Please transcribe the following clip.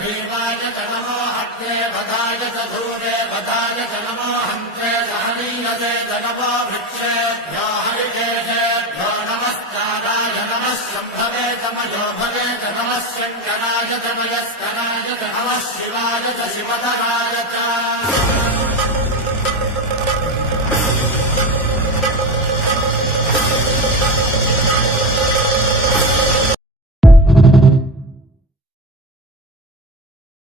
भीमाय च नमो हत्ये वधाय च धूरे वधाय च नमो हन्त्रे सहनीयते च नमो वृक्षेभ्यो हरिकेशेभ्यो नमस्काराय नमः शम्भवे च मयो भवे च नमः शङ्कराय च मयस्कराय च नमः शिवाय च शिवधराय च